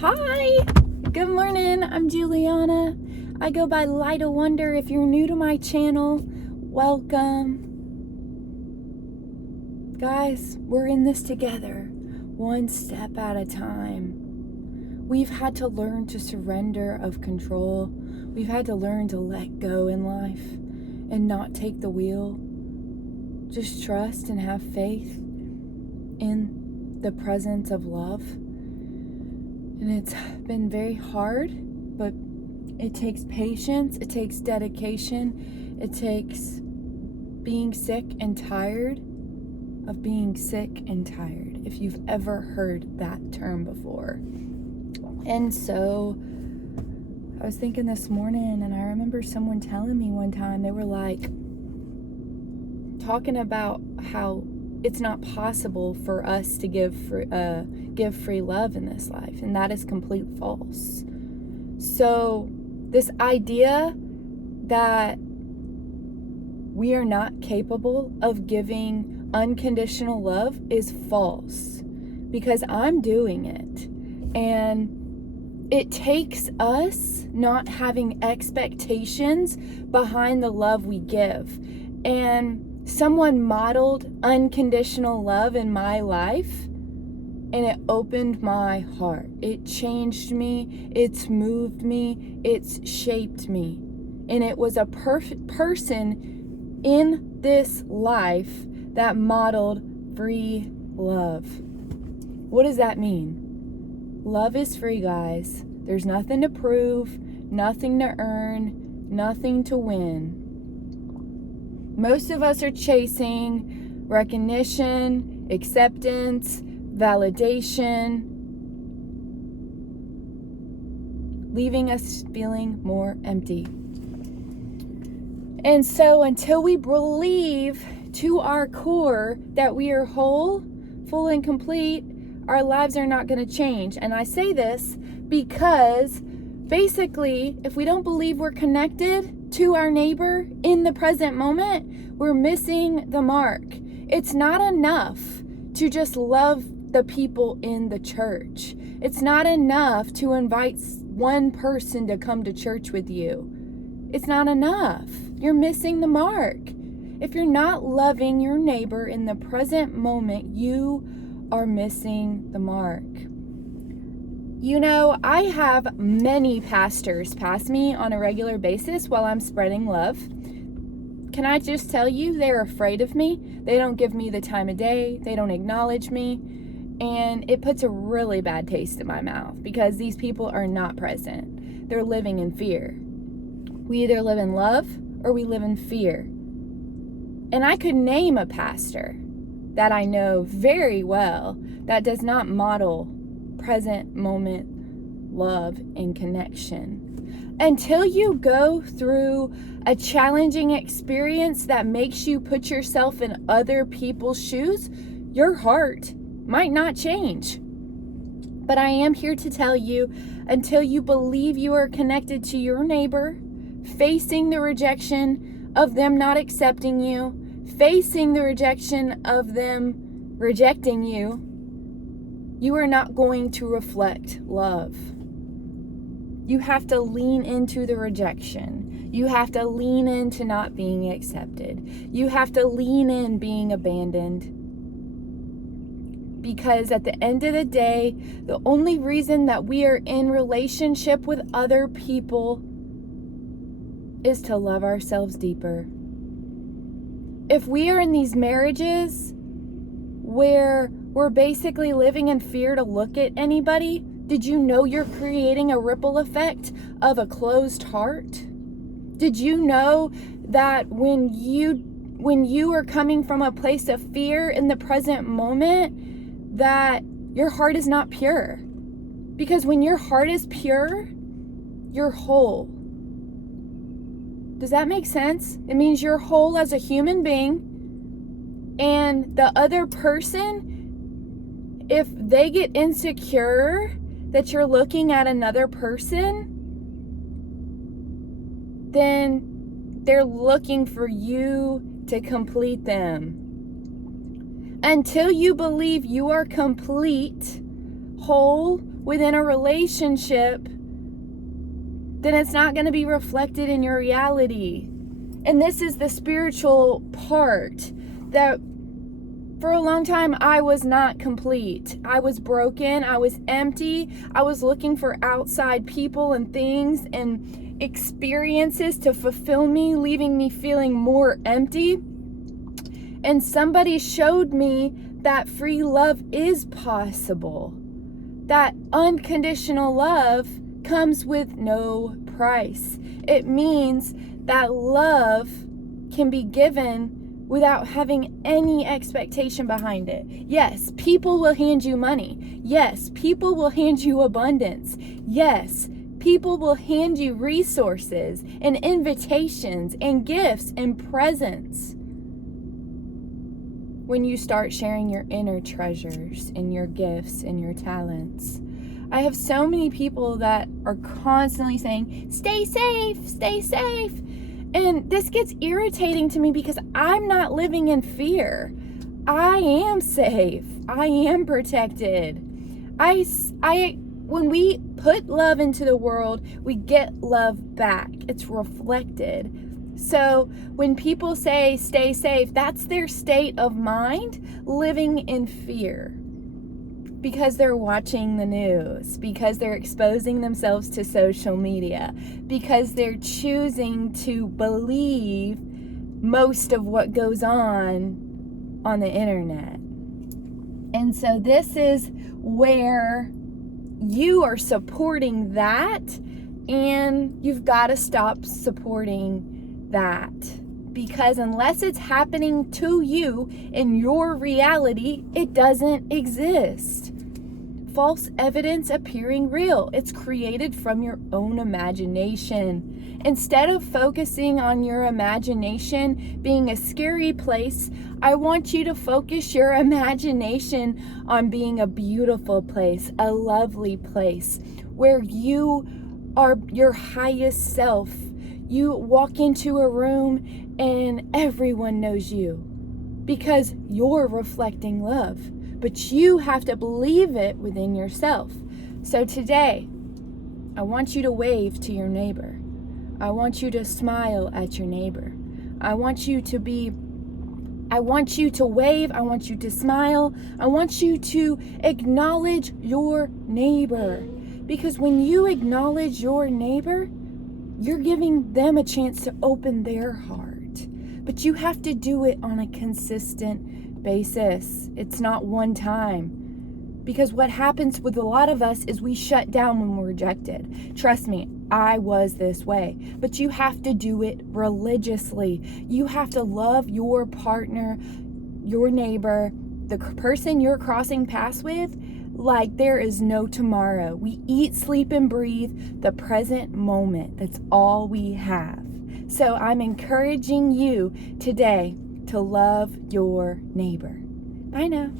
Hi, good morning. I'm Juliana. I go by Light of Wonder. If you're new to my channel, welcome. Guys, we're in this together, one step at a time. We've had to learn to surrender of control. We've had to learn to let go in life and not take the wheel. Just trust and have faith in the presence of love. And it's been very hard, but it takes patience, it takes dedication, it takes being sick and tired of being sick and tired, if you've ever heard that term before. And so I was thinking this morning, and I remember someone telling me one time, they were like talking about how it's not possible for us to give free love in this life, and that is complete false. So this idea that we are not capable of giving unconditional love is false, because I'm doing it, and it takes us not having expectations behind the love we give. And someone modeled unconditional love in my life, and it opened my heart. It changed me, it's moved me, it's shaped me. And it was a person in this life that modeled free love. What does that mean? Love is free, guys. There's nothing to prove, nothing to earn, nothing to win. Most of us are chasing recognition, acceptance, validation, leaving us feeling more empty. And so until we believe to our core that we are whole, full, and complete, our lives are not going to change. And I say this because basically, if we don't believe we're connected to our neighbor in the present moment, we're missing the mark. It's not enough to just love the people in the church. It's not enough to invite one person to come to church with you. It's not enough. You're missing the mark. If you're not loving your neighbor in the present moment, you are missing the mark. You know, I have many pastors pass me on a regular basis while I'm spreading love. Can I just tell you, they're afraid of me. They don't give me the time of day. They don't acknowledge me. And it puts a really bad taste in my mouth because these people are not present. They're living in fear. We either live in love or we live in fear. And I could name a pastor that I know very well that does not model present moment love and connection. Until you go through a challenging experience that makes you put yourself in other people's shoes, your heart might not change. But I am here to tell you, until you believe you are connected to your neighbor, facing the rejection of them not accepting you, facing the rejection of them rejecting you, you are not going to reflect love. You have to lean into the rejection. You have to lean into not being accepted. You have to lean in being abandoned. Because at the end of the day, the only reason that we are in relationship with other people is to love ourselves deeper. If we are in these marriages where we're basically living in fear to look at anybody, did you know you're creating a ripple effect of a closed heart? Did you know that when you are coming from a place of fear in the present moment, that your heart is not pure? Because when your heart is pure, you're whole. Does that make sense? It means you're whole as a human being, and the other person, if they get insecure that you're looking at another person, then they're looking for you to complete them. Until you believe you are complete, whole, within a relationship, then it's not going to be reflected in your reality. And this is the spiritual part, that for a long time I was not complete. I was broken. I was empty. I was looking for outside people and things and experiences to fulfill me, leaving me feeling more empty. And somebody showed me that free love is possible. That unconditional love comes with no price. It means that love can be given without having any expectation behind it. Yes, people will hand you money. Yes, people will hand you abundance. Yes, people will hand you resources and invitations and gifts and presents. When you start sharing your inner treasures and your gifts and your talents. I have so many people that are constantly saying, stay safe, stay safe. And this gets irritating to me because I'm not living in fear. I am safe. I am protected. When we put love into the world, we get love back. It's reflected. So when people say stay safe, that's their state of mind, living in fear. Because they're watching the news, because they're exposing themselves to social media, because they're choosing to believe most of what goes on the internet. And so this is where you are supporting that, and you've got to stop supporting that. Because unless it's happening to you in your reality, it doesn't exist. False evidence appearing real. It's created from your own imagination. Instead of focusing on your imagination being a scary place, I want you to focus your imagination on being a beautiful place, a lovely place, where you are your highest self. You walk into a room and everyone knows you because you're reflecting love. But you have to believe it within yourself. So today, I want you to wave to your neighbor. I want you to smile at your neighbor. I want you to wave. I want you to smile. I want you to acknowledge your neighbor. Because when you acknowledge your neighbor, you're giving them a chance to open their heart. But you have to do it on a consistent basis. It's not one time. Because what happens with a lot of us is we shut down when we're rejected. Trust me, I was this way. But you have to do it religiously. You have to love your partner, your neighbor, the person you're crossing paths with, like there is no tomorrow. We eat, sleep, and breathe the present moment. That's all we have. So I'm encouraging you today to love your neighbor. Bye now.